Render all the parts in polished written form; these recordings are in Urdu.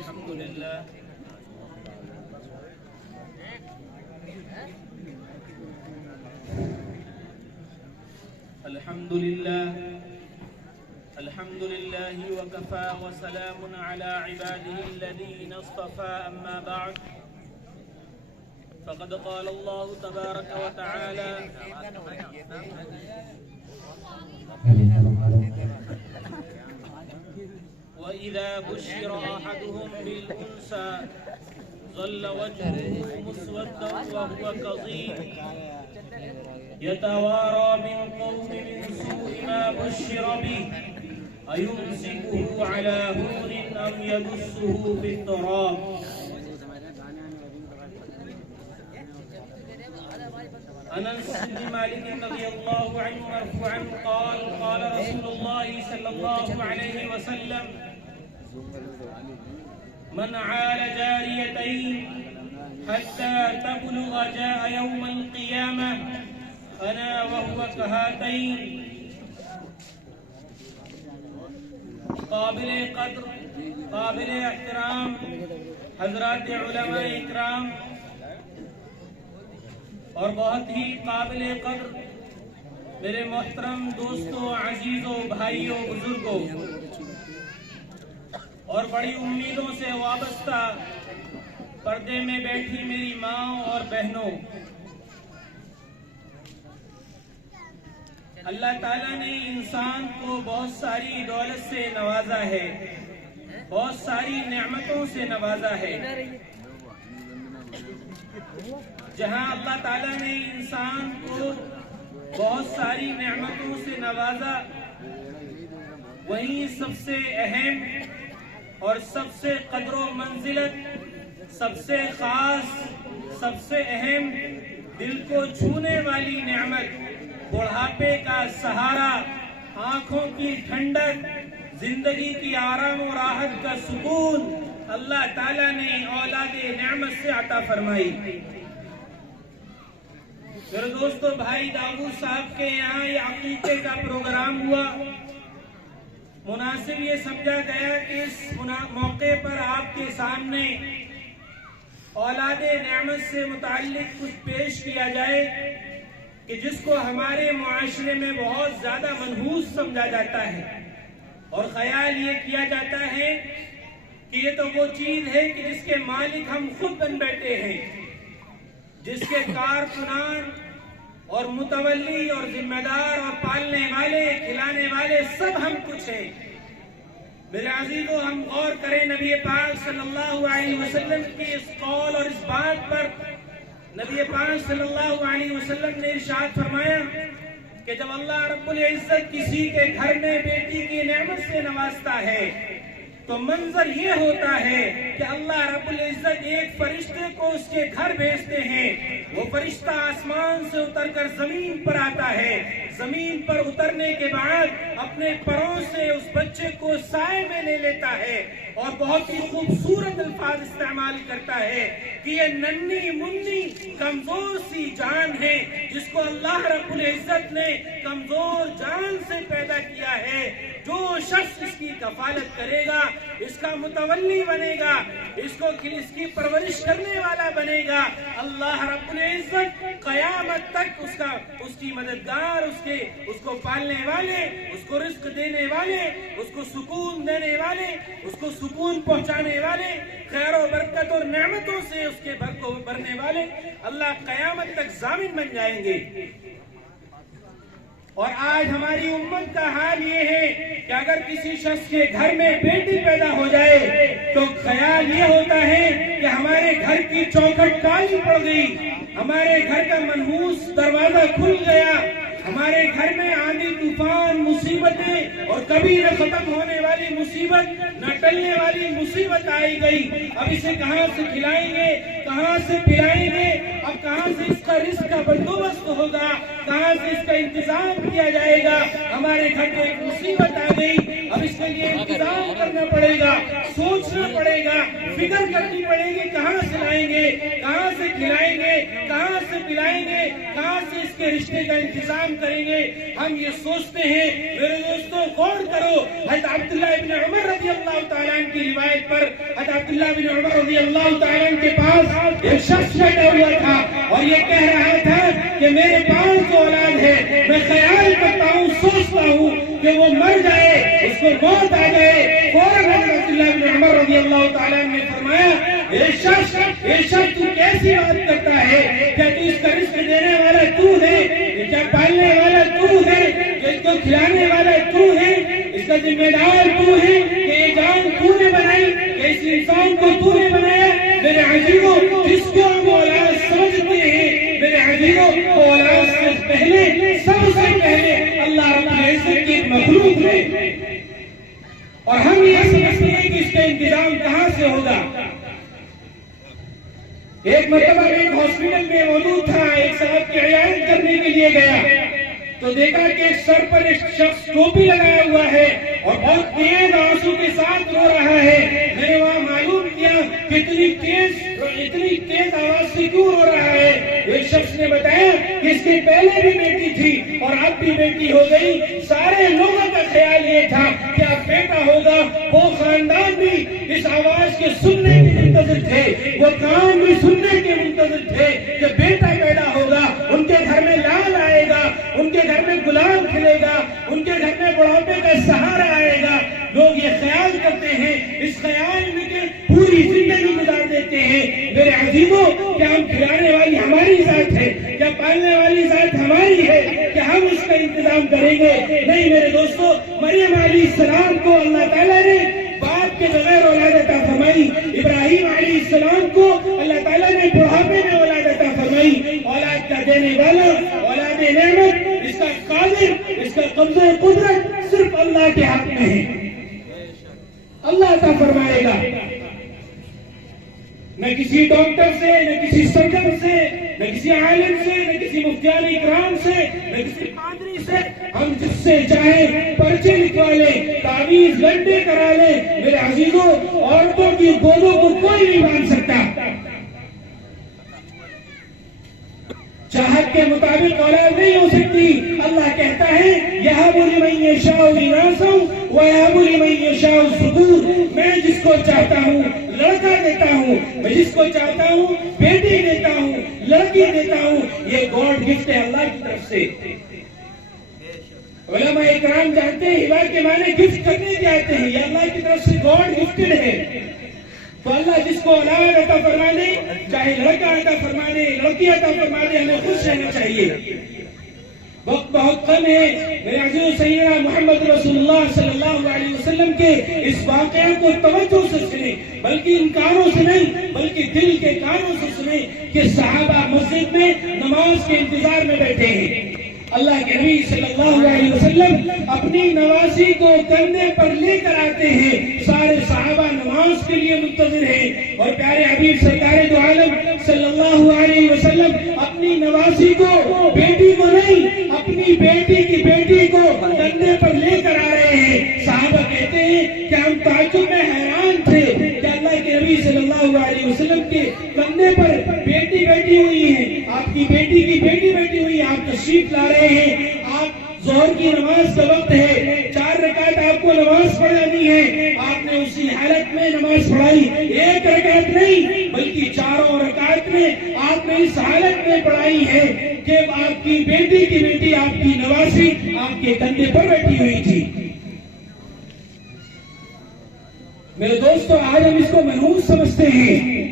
الحمد لله الحمد لله الحمد لله وكفى وسلام على عباده الذين اصطفى أما بعد فقد قال الله تبارك وتعالى وإذا بشر أحدهم بالأنثى ظل وجهه مسودا وهو كظيم يتوارى من القوم من سوء ما بشر به أيمسكه على هون أم يدسه في التراب. انس بن مالك رضي الله عنه مرفوعا قال قال رسول الله صلى الله عليه وسلم من عال جاريتين حتى تبلغ جاء يوم القيامة أنا وهو كهاتين. قابل قدر قابل احترام حضرات علماء اکرام اور بہت ہی قابل قدر میرے محترم دوستوں، عزیزوں، بھائیوں، بزرگوں اور بڑی امیدوں سے وابستہ پردے میں بیٹھی میری ماں اور بہنوں، اللہ تعالیٰ نے انسان کو بہت ساری دولت سے نوازا ہے، بہت ساری نعمتوں سے نوازا ہے. جہاں اللہ تعالیٰ نے انسان کو بہت ساری نعمتوں سے نوازا، وہیں سب سے اہم اور سب سے قدر و منزلت، سب سے خاص، سب سے اہم، دل کو چھونے والی نعمت، بڑھاپے کا سہارا، آنکھوں کی ٹھنڈک، زندگی کی آرام و راحت کا سکون اللہ تعالیٰ نے اولاد نعمت سے عطا فرمائی. میرے دوستو، بھائی داؤد صاحب کے یہاں یہ عقیقے کا پروگرام ہوا. مناسب یہ سمجھا گیا کہ اس موقع پر آپ کے سامنے اولاد نعمت سے متعلق کچھ پیش کیا جائے کہ جس کو ہمارے معاشرے میں بہت زیادہ منحوس سمجھا جاتا ہے، اور خیال یہ کیا جاتا ہے کہ یہ تو وہ چیز ہے کہ جس کے مالک ہم خود بن بیٹھے ہیں، جس کے کارکنان اور متولی اور ذمہ دار اور پالنے والے، کھلانے والے سب ہم کچھ ہیں. میرے عزیزوں، ہم غور کریں نبی پاک صلی اللہ علیہ وسلم کی اس قول اور اس بات پر. نبی پاک صلی اللہ علیہ وسلم نے ارشاد فرمایا کہ جب اللہ رب العزت کسی کے گھر میں بیٹی کی نعمت سے نوازتا ہے تو منظر یہ ہوتا ہے کہ اللہ رب العزت ایک فرشتے کو اس کے گھر بھیجتے ہیں. وہ فرشتہ آسمان سے اتر کر زمین پر آتا ہے. زمین پر اترنے کے بعد اپنے پروں سے اس بچے کو سائے میں لے لیتا ہے اور بہت ہی خوبصورت الفاظ استعمال کرتا ہے کہ یہ ننھی منی کمزور سی جان ہے جس کو اللہ رب العزت نے کمزور جان سے پیدا کیا ہے. جو شخص اس کی کفالت کرے گا، اس کا متولی بنے گا، اس کی پرورش کرنے والا بنے گا، اللہ رب العزت قیامت تک اس کی مددگار، اس کو پالنے والے، اس کو رزق دینے والے، اس کو سکون دینے والے، اس کو سکون پہنچانے والے، خیر و برکت اور نعمتوں سے اس کے گھر کو بھرنے والے اللہ قیامت تک ضامن بن جائیں گے. اور آج ہماری امت کا حال یہ ہے کہ اگر کسی شخص کے گھر میں بیٹی پیدا ہو جائے تو خیال یہ ہوتا ہے کہ ہمارے گھر کی چوکھٹ کالی پڑ گئی، ہمارے گھر کا منحوس دروازہ کھل گیا، ہمارے گھر میں آندھی طوفان مصیبتیں اور کبھی نہ ختم ہونے والی مصیبت، نہ ٹلنے والی مصیبت آئی گئی. اب اسے کہاں سے کھلائیں گے؟ تو کہاں سے پلائیں گے، اب کہاں سے اس کا رزق کا بندوبست ہوگا، کہاں سے اس کا انتظام کیا جائے گا۔ ہمارے گھر میں ایک مصیبت آ گئی، اب اس کے لیے انتظام کرنا پڑے گا، سوچنا پڑے گا، فکر کرنی پڑے گی، کہاں سے لائیں گے، کہاں سے کھلائیں گے، کہاں سے پلائیں گے، کہاں سے اس کے رشتے کا انتظام کریں گے۔ ہم یہ سوچتے ہیں۔ میرے دوستوں غور کرو، حضرت عبداللہ ابن عمر رضی اللہ تعالیٰ عنہ کی روایت پر، حضرت عبداللہ ابن عمر رضی اللہ تعالیٰ عنہ کے پاس ایک شخص بیٹھا ہوا تھا اور یہ کہہ رہا تھا کہ میرے پاس جو اولاد ہے میں خیال کرتا ہوں، سوچتا ہوں کہ وہ مر جائے، اس کو موت آ جائے۔ فوراً حضرت عبداللہ ابن عمر رضی اللہ تعالیٰ عنہ نے فرمایا، اے شخص تو کیسی بات کرتا ہے؟ کیا تو اس کا رزق دینے والا تو ہے؟ کیا پالنے والا تو ہے؟ کیا اس کو کھلانے والا تو ہے؟ اس کا ذمہ دار تو ہے؟ کہ یہ جان تو نے بنائی؟ کہ اس انسان کو تو نے بنایا؟ میرے عزیزوں، جس کو ہم اولاد سمجھتے ہیں، میرے عزیزوں، اولاد سے پہلے، سب سے پہلے اللہ رب العزت کی مخلوق ہے، اور ہم یہ سمجھتے ہیں کہ اس کا انتظام کہاں سے ہوگا۔ ایک مرتبہ ایک ہاسپٹل میں موجود تھا، ایک صاحب کی عیادت کرنے کے لیے گیا تو دیکھا کہ ایک سر پر ایک شخص ٹوپی لگایا ہوا ہے اور بہت تیز آنسو کے ساتھ رو رہا ہے۔ میں نے وہاں معلوم کیا کہ اتنی تیز آواز سے کیوں رو رہا ہے۔ ایک شخص نے بتایا کہ اس کے پہلے بھی بیٹی تھی اور اب بھی بیٹی ہو گئی۔ سارے لوگوں کا خیال یہ تھا کہ اب بیٹا ہوگا۔ وہ خاندان بھی اس آواز کے سننے کے منتظر تھے، وہ کام بھی سننے کے منتظر تھے کہ بیٹا پیدا ہوگا، ان کے گھر میں لال آئے گا، ان کے گھر میں گلاب کھلے گا، ان کے گھر میں بڑھاپے کا سہارا آئے گا۔ لوگ یہ خیال کرتے ہیں، اس خیال میں کہ پوری زندگی گزار دیتے ہیں۔ میرے عزیزوں، کیا ہم کھلانے والی ہماری ذات ہے؟ کیا پالنے والی ذات ہماری ہے کہ ہم اس کا انتظام کریں گے؟ نہیں میرے دوستو، مریم علیہ السلام کو اللہ تعالیٰ نے باپ کے بغیر اولاد عطا فرمائی، ابراہیم علیہ السلام کو اللہ تعالیٰ نے بڑھاپے میں اولاد عطا فرمائی۔ اولاد کا دینے والا، اولاد نعمت، اس کا قادر، اس کا قبضہ قدرت صرف اللہ کے ہاتھ میں ہے، اللہ عطا فرمائے گا۔ نہ کسی ڈاکٹر سے، نہ کسی سرجن سے، نہ کسی عالم سے، نہ کسی مفتیان اکرام سے، نہ کسی پادری سے۔ ہم جس سے چاہے پرچے لکھوا لیں، تعویذ گنڈے کرا لیں۔ میرے عزیزوں، عورتوں کی گودوں کو کوئی نہیں باندھ سکتا۔ چاہت کے مطابق اولاد نہیں ہو سکتی۔ اللہ کہتا ہے یَهَبُ لِمَن يَشَاءُ إِنَاثًا وَيَهَبُ لِمَن يَشَاءُ الذُّكُورَ۔ میں جس کو چاہتا ہوں لڑکا دیتا ہوں، میں جس کو چاہتا ہوں بیٹی دیتا ہوں، لڑکی دیتا ہوں۔ یہ گاڈ گفٹ ہے اللہ کی طرف سے۔ علماء اکرام جانتے ہیں ہبہ کے معنی گفٹ کرنے کے آتے ہیں، یہ اللہ کی طرف سے گاڈ گفٹڈ ہے۔ تو اللہ جس کو اولاد عطا فرما دے، چاہے لڑکا عطا فرما دے، لڑکی عطا فرما دے، ہمیں خوش رہنا چاہیے۔ وقت بہت کم ہے میرے عزیز، سیدنا محمد رسول اللہ صلی اللہ علیہ وسلم کے اس واقعے کو توجہ سے سنیں، بلکہ ان کانوں سے نہیں بلکہ دل کے کانوں سے سنیں کہ صحابہ مسجد میں نماز کے انتظار میں بیٹھے ہیں۔ اللہ کے نبی صلی اللہ علیہ وسلم اپنی نوازی کو کندھے پر لے کر آتے ہیں، سارے صحابہ نماز کے لیے منتظر ہیں، اور پیارے حبیب سرکار دو عالم صلی اللہ علیہ وسلم اپنی نوازی کو، بیٹی کو نہیں، اپنی بیٹی کی بیٹی کو کندھے پر لے کر آ رہے ہیں۔ صحابہ کہتے ہیں کہ ہم تعجب میں حیران تھے کہ اللہ کے نبی صلی اللہ علیہ وسلم کے کندھے پر بیٹی بیٹھی ہوئی ہے، آپ کی بیٹی بیٹی ہوئی ہے، آپ تشریف لا رہے ہیں، آپ ظہر کی نماز کا وقت ہے، 4 رکعت آپ کو نماز پڑھانی ہے، آپ نے اسی حالت میں نماز پڑھائی، 1 رکعت نہیں بلکہ 4 رکعت میں آپ نے اس حالت میں پڑھائی ہے کہ آپ کی بیٹی کی بیٹی، آپ کی نوازی آپ کے کندھے پر بیٹھی ہوئی تھی۔ میرے دوستو، آج ہم اس کو منحوس سمجھتے ہیں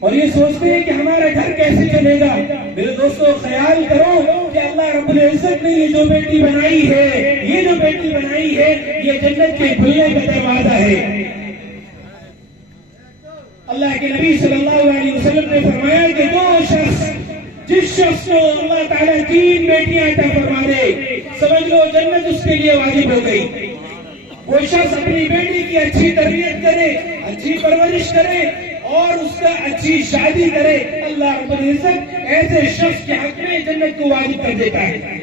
اور یہ سوچتے ہیں کہ ہمارا گھر کیسے چلے گا۔ میرے دوستو، خیال کرو کہ اللہ رب العزت نے یہ جو بیٹی بنائی ہے، یہ جو بیٹی بنائی ہے، یہ جنت کے کھلنے کا دروازہ ہے۔ اللہ کے نبی صلی اللہ علیہ وسلم نے فرمایا کہ جس شخص کو اللہ تعالیٰ 3 بیٹیاں عطا فرما دے، سمجھ لو جنت اس کے لیے واجب ہو گئی۔ وہ شخص اپنی بیٹی کی اچھی تربیت کرے، اچھی پرورش کرے اور اس کا اچھی شادی کرے، اللہ رب العزت ایسے شخص کے حق میں جنت کو واجب کر دیتا ہے۔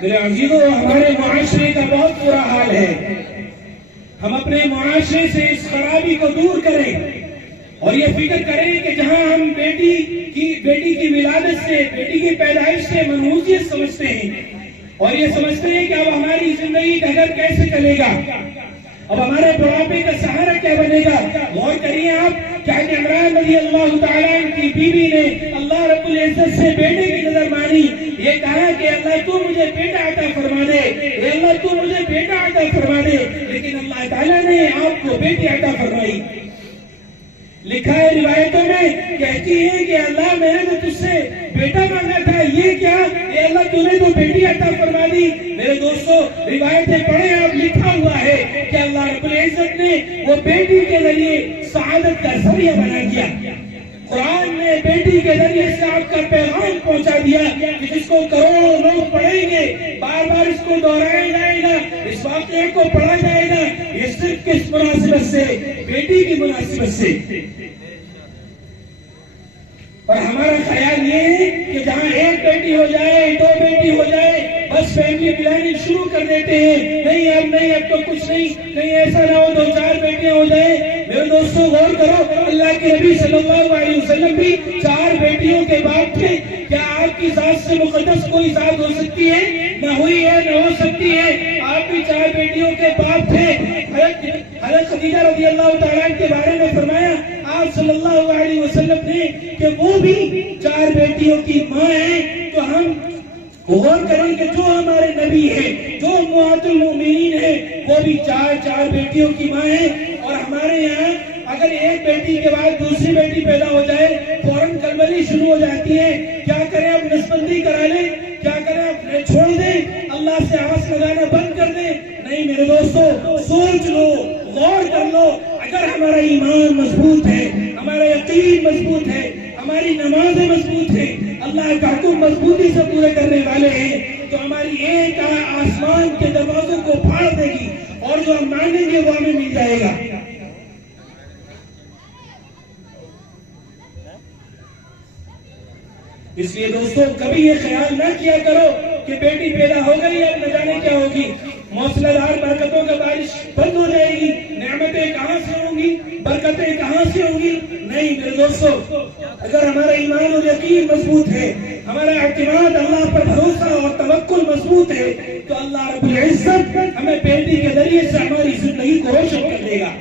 میرے عزیزوں، ہمارے معاشرے کا بہت برا حال ہے۔ ہم اپنے معاشرے سے اس خرابی کو دور کریں اور یہ فکر کریں کہ جہاں ہم بیٹی کی ولادت سے، بیٹی کی پیدائش سے منحوسیت سمجھتے ہیں اور یہ سمجھتے ہیں کہ اب ہماری زندگی کا گھر کیسے چلے گا، اب ہمارے بڑھاپے کا سہارا کیا بنے گا۔ غور کریے آپ کہ حضرت عمران رضی اللہ تعالیٰ کی بیوی نے اللہ رب العزت سے بیٹے کی نظر مانی، یہ کہا کہ اللہ تو مجھے بیٹا عطا فرما دے، اے اللہ تو مجھے بیٹا عطا فرما دے، لیکن اللہ تعالیٰ نے آپ کو بیٹی عطا فرمائی۔ لکھا ہے روایتوں میں، کہتی ہے کہ اللہ میں نے تو تجھ سے بیٹا مانگا تھا، یہ کیا، اے اللہ تو نے تو بیٹی عطا فرما دی۔ میرے دوستو روایتیں پڑھیں آپ، لکھا ہوا ہے کہ اللہ رب العزت نے وہ بیٹی کے ذریعے سعادت کا ذریعہ بنا دیا۔ قرآن نے بیٹی کے ذریعے سے آپ کا پیغام پہنچا دیا کہ جس کو کروڑوں لوگ پڑھیں گے، بار بار اس کو دہرایا جائے گا، اس واقعے کو پڑھا جائے گا، یہ صرف کس مناسبت سے، بیٹی کی مناسبت سے۔ اور ہمارا خیال یہ ہے کہ جہاں ایک بیٹی ہو جائے، دو بیٹی ہو جائے، بس فیملی پلاننگ شروع کر دیتے ہیں، نہیں اب تو کچھ نہیں ایسا نہ ہو، 2-4 بیٹیاں ہو جائیں۔ میرے دوستو غور کرو، اللہ کے نبی صلی اللہ علیہ وسلم بھی 4 بیٹیوں کے باپ تھے۔ کیا آپ کی ذات سے مقدس کوئی ذات ہو سکتی ہے؟ نہ ہوئی ہے، نہ ہو سکتی ہے۔ آپ بھی 4 بیٹیوں کے باپ تھے۔ حضرت خدیجہ رضی اللہ تعالیٰ کے بارے میں فرمایا آپ صلی اللہ علیہ وسلم نے کہ وہ بھی 4 بیٹیوں کی ماں ہیں۔ تو ہم غور کریں کہ جو ہمارے نبی ہیں، جو امہات المؤمنین ہیں، وہ بھی 4 بیٹیوں کی ماں ہیں۔ اور ہمارے یہاں اگر ایک بیٹی کے بعد دوسری بیٹی پیدا ہو جائے فوراً کلبلی شروع ہو جاتی ہے۔ کیا کریں، اب نسبندی کرا لیں، کیا کریں، اب چھوڑ دیں، اللہ سے آس لگانا بند کر دیں؟ نہیں میرے دوستو، سوچ لو، غور کر لو۔ اگر ہمارا ایمان مضبوط ہے، ہمارا یقین مضبوط ہے، ہماری نمازیں مضبوط ہیں، اللہ کا حکم مضبوطی سے پورے کرنے والے ہیں، تو ہماری ایک آسمان کے دروازوں کو پھاڑ دے گی اور جو ہم مانگیں گے وہ ہمیں مل جائے گا۔ اس لیے دوستو کبھی یہ خیال نہ کیا کرو کہ بیٹی پیدا ہو گئی اب نہ جانے کیا ہوگی، موسلا دھار برکتوں کا بارش بند ہو جائے گی، نعمتیں کہاں سے ہوں گی، برکتیں کہاں سے ہوں گی۔ نہیں میرے دوستو، اگر ہمارا ایمان اور یقین مضبوط ہے، ہمارا اعتماد اللہ پر بھروسہ اور توکل مضبوط ہے، تو اللہ رب العزت ہمیں بیٹی کے ذریعے سے ہماری زندگی کو روشن کر دے گا۔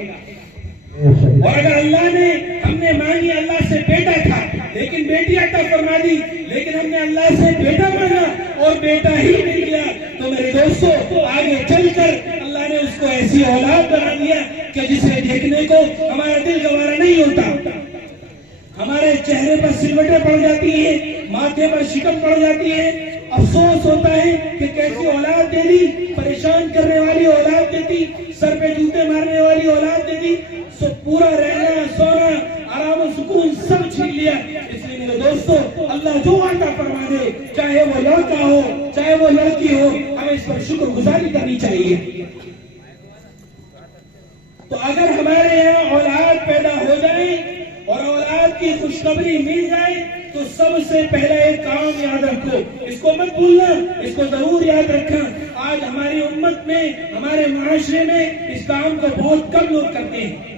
اور اگر اللہ نے ہم نے مانگی اللہ سے بیٹا تھا لیکن بیٹی عطا فرما دی، لیکن ہم نے اللہ سے بیٹا مانگا اور بیٹا ہی مل گیا، تو میرے دوستو آگے چل کر اللہ نے اس کو ایسی اولاد بنا دیا کہ جسے دیکھنے کو ہمارا دل گوارا نہیں ہوتا۔ ہمارے چہرے پر سلوٹیں پڑ جاتی ہیں، ماتھے پر شکم پڑ جاتی ہے، افسوس ہوتا ہے کہ کیسی اولاد دے دی، پریشان کرنے والی اولاد دے دی، سر پہ جوتے مارنے والی اولاد دے دی، پورا رہنا سونا آرام و سکون سب چھین لیا۔ اس لیے میرے دوستو اللہ جو عطا فرما دے، چاہے وہ لڑکا ہو چاہے وہ لڑکی ہو، ہمیں اس پر شکر گزاری کرنی چاہیے۔ تو اگر ہمارے یہاں اولاد پیدا ہو جائے اور اولاد کی خوشخبری مل جائے تو سب سے پہلا ایک کام یاد رکھو، اس کو مت بھولنا، اس کو ضرور یاد رکھنا۔ آج ہماری امت میں، ہمارے معاشرے میں اس کام کو بہت کم لوگ کرتے ہیں۔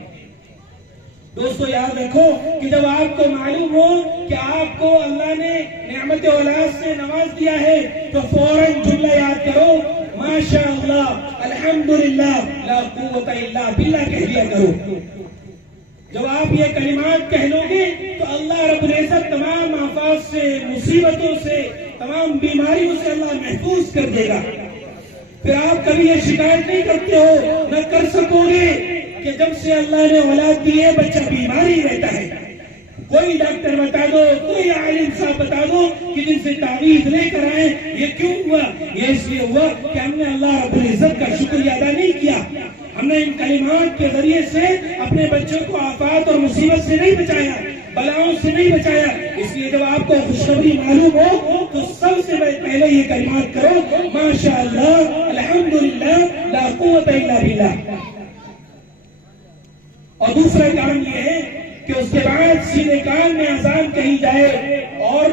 دوستو یاد رکھو کہ جب آپ کو معلوم ہو کہ آپ کو اللہ نے نعمت اولاد سے نواز دیا ہے تو فوراً جملہ یاد کرو، ماشاء اللہ، الحمدللہ، لا قوت الا باللہ کہہ دیا کرو۔ جب آپ یہ کلمات کہہ لو گے تو اللہ رب العزت تمام آفات سے، مصیبتوں سے، تمام بیماریوں سے اللہ محفوظ کر دے گا۔ پھر آپ کبھی یہ شکایت نہیں کرتے ہو، نہ کر سکو گے کہ جب سے اللہ نے اولاد دی ہے بچہ بیمار ہی رہتا ہے۔ کوئی ڈاکٹر بتا دو، کوئی عالم صاحب بتا دو کہ جن سے تعویذ لے کر آئے، یہ کیوں ہوا؟ یہ اس لیے ہوا کہ ہم نے اللہ رب العزت کا شکریہ ادا نہیں کیا، ہم نے ان کلمات کے ذریعے سے اپنے بچوں کو آفات اور مصیبت سے نہیں بچایا، بلاؤں سے نہیں بچایا۔ اس لیے جب آپ کو خوشخبری معلوم ہو تو سب سے پہلے یہ کلمات کرو، ماشاء اللہ، الحمدللہ، لا قوت الا باللہ۔ اور دوسرا کام یہ ہے کہ اس کے بعد سیدھے کان میں اذان کہی جائے اور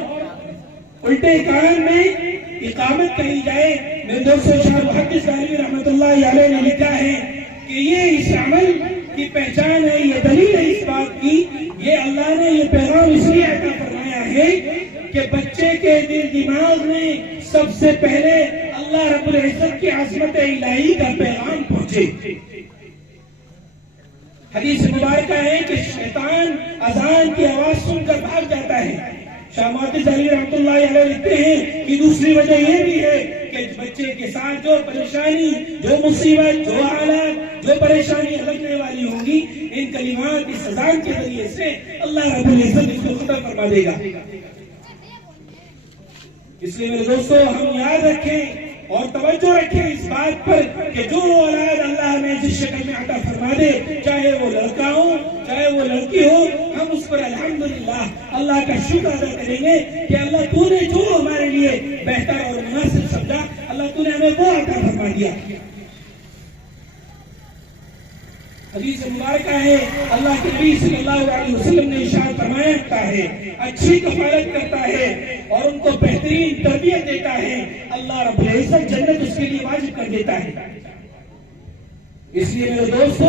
الٹے کان میں اقامت کہی جائے۔ میرے دوستو، شاہ محدث دہلوی رحمۃ اللہ علیہ نے لکھا ہے کہ یہ اس عمل کی پہچان ہے، یہ دلیل ہے اس بات کی، یہ اللہ نے یہ پیغام اس لیے عطا فرمایا ہے کہ بچے کے دل دماغ میں سب سے پہلے اللہ رب العزت کی عظمت الہی کا پیغام پہنچے۔ حدیث مبارکہ ہے کہ شیطان اذان کی آواز سن کر بھاگ جاتا ہے۔ شاہ محدث علی رحمۃ اللہ علیہ لکھتے ہیں کہ دوسری وجہ یہ بھی ہے کہ بچے کے ساتھ جو پریشانی، جو مصیبت، جو حالات، جو پریشانی لگنے والی ہوں گی، ان کلمات اس اذان کے ذریعے سے اللہ رب العزت اس کو ختم فرما دے گا۔ اس لیے میرے دوستو، ہم یاد رکھیں اور توجہ رکھیں اس بات پر کہ جو اولاد اللہ نے جس شکل میں عطا فرما دے، چاہے وہ لڑکا ہو چاہے وہ لڑکی ہو، ہم اس پر الحمدللہ اللہ کا شکر ادا کریں گے کہ اللہ تو نے جو ہمارے لیے بہتر اور مناسب سمجھا، اللہ تو نے ہمیں وہ عطا فرما دیا۔ حدیث مبارکہ ہے، اللہ کے نبی صلی اللہ علیہ وسلم نے ارشاد فرمایا ہے، اچھی کفالت کرتا ہے اور ان کو بہترین تربیت دیتا ہے، اللہ رب العزت جنت اس کے لیے واجب کر دیتا ہے۔ اس لیے میرے دوستو،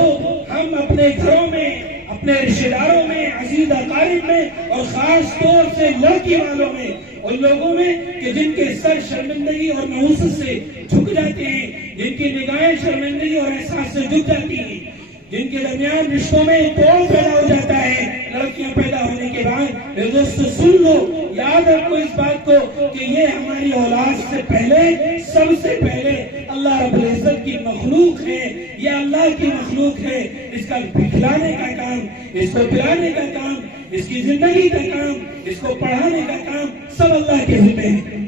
ہم اپنے گھروں میں، اپنے رشتہ داروں میں، عزیز اقارب میں اور خاص طور سے لڑکی والوں میں، ان لوگوں میں کہ جن کے سر شرمندگی اور نحوست سے جھک جاتے ہیں، جن کی نگاہیں شرمندگی اور احساس سے جھک جاتی ہیں، جن کے درمیان رشتوں میں توڑ پیدا ہو جاتا ہے لڑکیاں پیدا ہونے کے بعد، میرے دوستو سن لو، یاد رکھو اس بات کو کہ یہ ہماری اولاد سے پہلے، سب سے پہلے اللہ رب العزت کی مخلوق ہے، یہ اللہ کی مخلوق ہے۔ اس کا کھلانے کا کام، اس کو پلانے کا کام، اس کی زندگی کا کام، اس کو پڑھانے کا کام سب اللہ کے ذمہ ہے۔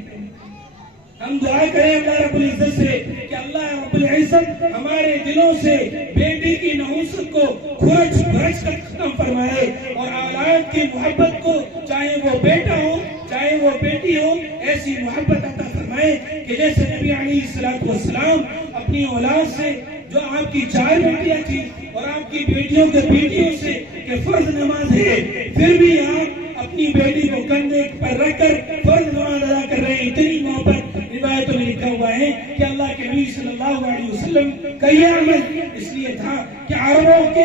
ہم دعا کریں اللہ رب العزت سے کہ اللہ رب العزت ہمارے دلوں سے بیٹی کی نحوست کو کھرچ بھرچ کر ختم فرمائے اور اولاد کی محبت کو، چاہے وہ بیٹا ہو چاہے وہ بیٹی ہو، ایسی محبت عطا فرمائے کہ جیسے نبی علیہ الصلوۃ والسلام اپنی اولاد سے، جو آپ کی 4 بیٹیاں تھیں اور آپ کی بیٹیوں کے بیٹیوں سے کہ فرض نماز ہے، پھر بھی آپ اپنی بیٹی کو کندھے پر رکھ کر فرض نماز ادا کر رہے ہیں، اتنی محبت۔ روایتوں میں لکھا ہوا ہے کہ اللہ کے نبی صلی اللہ علیہ وسلم کا یہ عمل اس لیے تھا کہ عربوں کے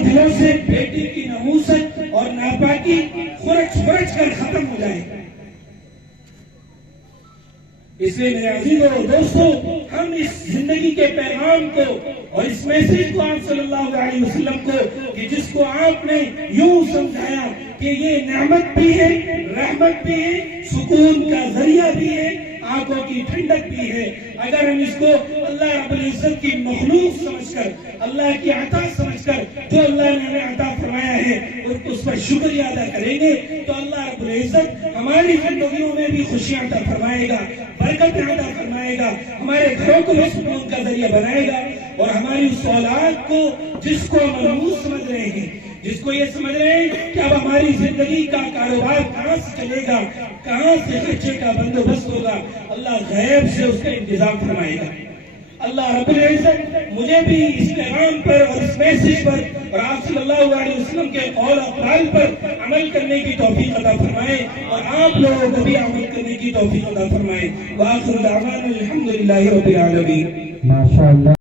دلوں سے بیٹی کی نحوست اور ناپاکی خرچ بھرچ کر ختم ہو جائے۔ اس لیے میرے عزیزوں اور دوستوں، ہم اس زندگی کے پیغام کو اور اس میسج کو آپ صلی اللہ علیہ وسلم کو، کہ جس کو آپ نے یوں سمجھایا کہ یہ نعمت بھی ہے، رحمت بھی ہے، سکون کا ذریعہ بھی ہے، آنکھوں کی ٹھنڈک بھی ہے، اگر ہم اس کو اللہ رب العزت کی مخلوق سمجھ کر، اللہ کی عطا سمجھ کر، جو اللہ نے ہمیں عطا فرمایا ہے، اس پر شکریہ ادا کریں گے تو اللہ رب العزت ہماری زندگیوں میں بھی خوشیاں عطا فرمائے گا، برکت عطا فرمائے گا، ہمارے گھروں کو بھی سکون کا ذریعہ بنائے گا، اور ہماری اس اولاد کو، جس کو ہم محروم سمجھ رہے ہیں، جس کو یہ سمجھ رہے ہیں کہ اب ہماری زندگی کا کاروبار کہاں سے چلے گا، کہاں سے خرچے کا بندوبست ہوگا، اللہ غیب سے اس کا انتظام فرمائے گا۔ اللہ رب العزت مجھے بھی اس پیغام پر اور اس میسج پر اور آپ صلی اللہ علیہ وسلم کے قول اقوال پر عمل کرنے کی توفیق عطا فرمائے، اور آپ لوگوں کو بھی عمل کرنے کی توفیق عطا فرمائے۔ وآخر دعوانا الحمدللہ رب العالمین۔ ماشاءاللہ۔